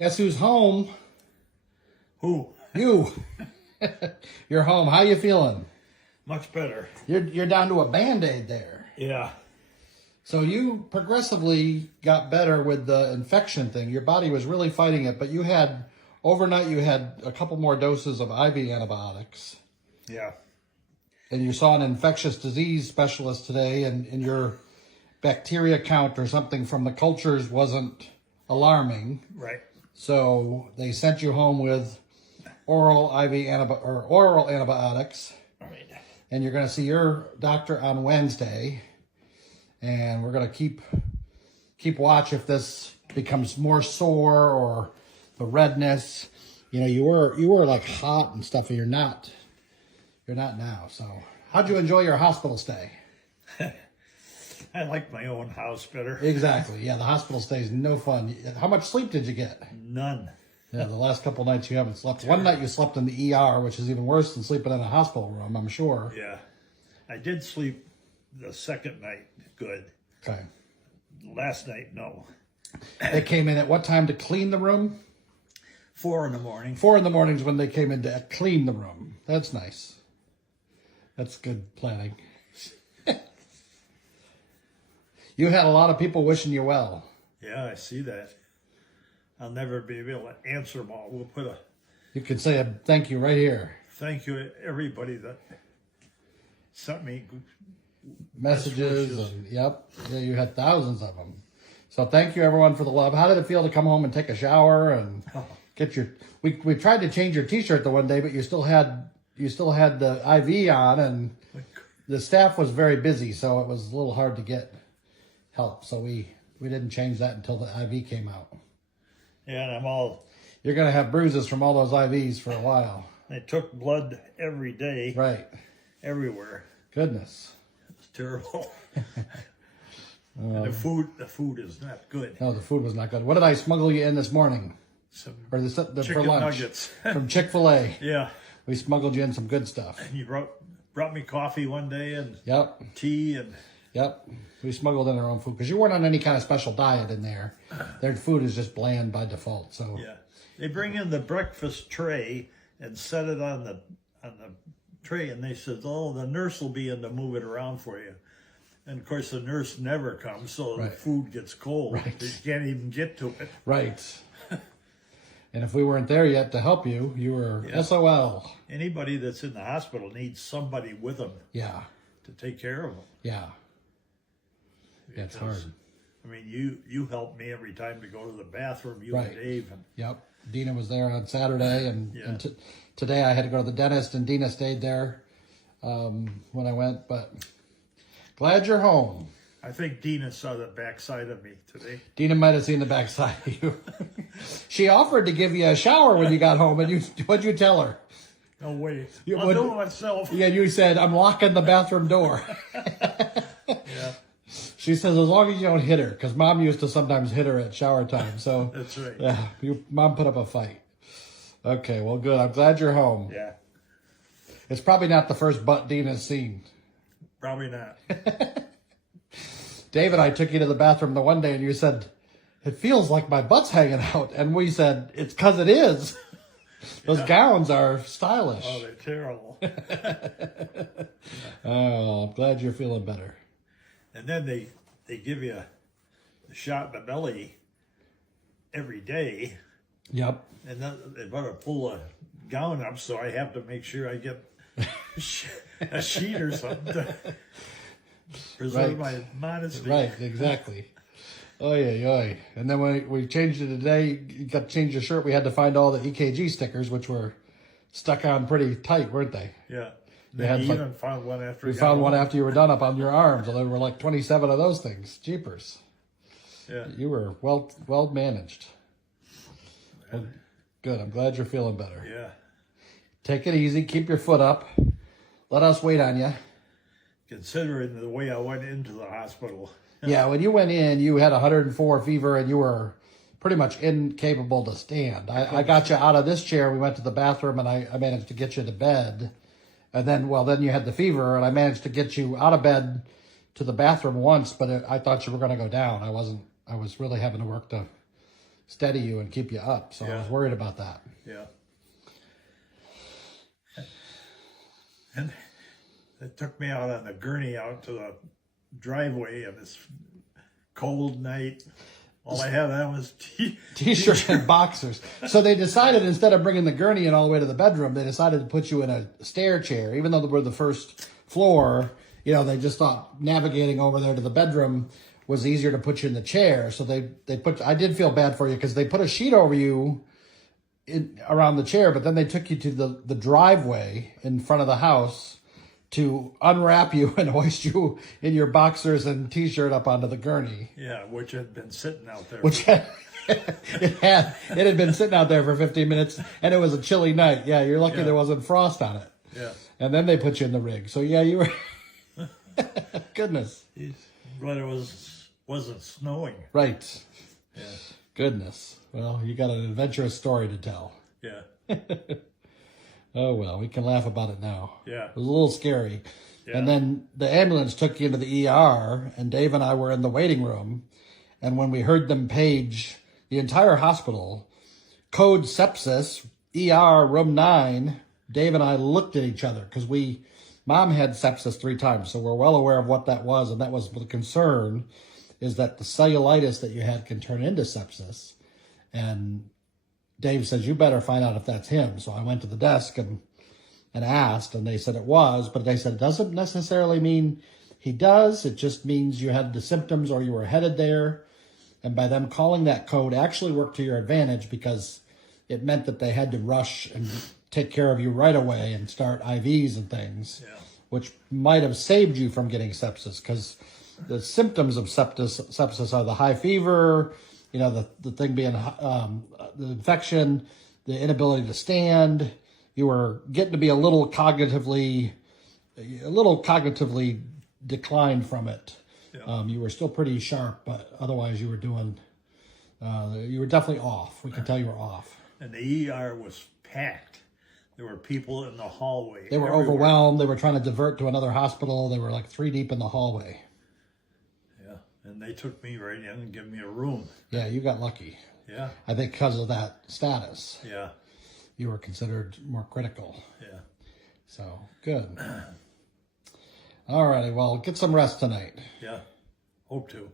Guess who's home? Who? You. You're home. How you feeling? Much better. You're down to a Band-Aid there. Yeah. So you progressively got better with the infection thing. Your body was really fighting it, but overnight you had a couple more doses of IV antibiotics. Yeah. And you saw an infectious disease specialist today, and your bacteria count or something from the cultures wasn't alarming. Right. So they sent you home with oral antibiotics. Right. And you're going to see your doctor on Wednesday. And we're going to keep watch if this becomes more sore or the redness. You know, you were like hot and stuff, and you're not now. So how'd you enjoy your hospital stay? I like my own house better. Exactly. Yeah, the hospital stay is no fun. How much sleep did you get? None. Yeah, the last couple nights you haven't slept. One night you slept in the ER, which is even worse than sleeping in a hospital room, I'm sure. Yeah. I did sleep the second night good. Okay. Last night, no. They came in at what time to clean the room? 4 in the morning. 4 in the morning is when they came in to clean the room. That's nice. That's good planning. You had a lot of people wishing you well. Yeah, I see that. I'll never be able to answer them all. We'll put a You could say a thank you right here. thank you to everybody that sent me Messages and yep. Yeah, you had thousands of them. So thank you everyone for the love. How did it feel to come home and take a shower and get your we tried to change your t-shirt the one day, but you still had the IV on, and the staff was very busy, so it was a little hard to get help. So we didn't change that until the IV came out. Yeah, and You're going to have bruises from all those IVs for a while. they took blood every day. Right. Everywhere. Goodness. It's terrible. And the food is not good. No, the food was not good. What did I smuggle you in this morning? Some For chicken lunch? nuggets. From Chick-fil-A. Yeah. We smuggled you in some good stuff. And you brought me coffee one day and Yep. tea and Yep. We smuggled in our own food because you weren't on any kind of special diet in there. Their food is just bland by default. So yeah. They bring in the breakfast tray and set it on the tray, and they said, "Oh, the nurse will be in to move it around for you." And of course, the nurse never comes, so Right. the food gets cold. Right. You can't even get to it. right. And if we weren't there yet to help you, you were SOL. Anybody that's in the hospital needs somebody with them Yeah. to take care of them. Yeah. Yeah, it's hard. I mean, you helped me every time to go to the bathroom, you Right. and Dave. And Yep. Dina was there on Saturday, and, Yeah. and today I had to go to the dentist, and Dina stayed there when I went. But glad you're home. I think Dina saw the backside of me today. Dina might have seen the backside of you. She offered to give you a shower when you got home, and what'd you tell her? No way. You I'll would- do it myself. Yeah, you said, I'm locking the bathroom door. Yeah, She says, as long as you don't hit her, because Mom used to sometimes hit her at shower time. So, that's right. yeah, Mom put up a fight. Okay, well, good. I'm glad you're home. Yeah, It's probably not the first butt Dina's seen. probably not. Dave and I took you to the bathroom the one day, and you said, it feels like my butt's hanging out. And we said, it's because it is. Those gowns are stylish. Oh, they're terrible. Oh, I'm glad you're feeling better. And then they give you a shot in the belly every day, Yep. and then they better pull a gown up, so I have to make sure I get a sheet or something to preserve my modesty. Right, exactly. Oy, oy. And then when we changed it today, you got to change your shirt. We had to find all the EKG stickers, which were stuck on pretty tight, weren't they? Yeah. They Then had you like- even found one after We you got found one home. after you were done up on your arms, and there were like 27 of those things. Jeepers. Yeah. You were well managed. Well, good. I'm glad you're feeling better. Yeah. Take it easy. Keep your foot up. Let us wait on you. Considering the way I went into the hospital. Yeah, when you went in, you had 104 fever, and you were pretty much incapable to stand. I got you out of this chair. We went to the bathroom, and I managed to get you to bed. And then you had the fever, and I managed to get you out of bed to the bathroom once, but I thought you were going to go down. I was really having to work to steady you and keep you up. So I was worried about that. Yeah. And it took me out on the gurney out to the driveway of this cold night. All I had on was T-shirts and boxers. So they decided, instead of bringing the gurney in all the way to the bedroom, they decided to put you in a stair chair. Even though we're the first floor, you know, they just thought navigating over there to the bedroom was easier to put you in the chair. So they put, I did feel bad for you because they put a sheet over you around the chair, but then they took you to the driveway in front of the house to unwrap you and hoist you in your boxers and T-shirt up onto the gurney. Yeah, which had been sitting out there. It had been sitting out there for 15 minutes, and it was a chilly night. Yeah, you're lucky there wasn't frost on it. Yeah. And then they put you in the rig. So yeah, you were. Goodness. But it wasn't snowing. Right. Yeah. Goodness. Well, you got an adventurous story to tell. Yeah. Oh, well, we can laugh about it now. Yeah. It was a little scary. Yeah. And then the ambulance took you into the ER, and Dave and I were in the waiting room. And when we heard them page the entire hospital, code sepsis, ER, room 9, Dave and I looked at each other because Mom had sepsis 3 times. So we're well aware of what that was. And that was the concern, is that the cellulitis that you had can turn into sepsis. And Dave says, you better find out if that's him. So I went to the desk and asked, and they said it was, but they said it doesn't necessarily mean he does. It just means you had the symptoms or you were headed there. And by them calling that code actually worked to your advantage, because it meant that they had to rush and take care of you right away and start IVs and things, which might have saved you from getting sepsis, because the symptoms of sepsis are the high fever, you know, the thing being the infection, the inability to stand. You were getting to be a little cognitively declined from it. Yeah. You were still pretty sharp, but otherwise you were definitely off. We can tell you were off. And the ER was packed. There were people in the hallway. They were overwhelmed. They were trying to divert to another hospital. They were like 3 deep in the hallway. Yeah, and they took me right in and gave me a room. Yeah, you got lucky. Yeah. I think because of that status. Yeah. You were considered more critical. Yeah. So, good. All righty, well, get some rest tonight. Yeah, hope to.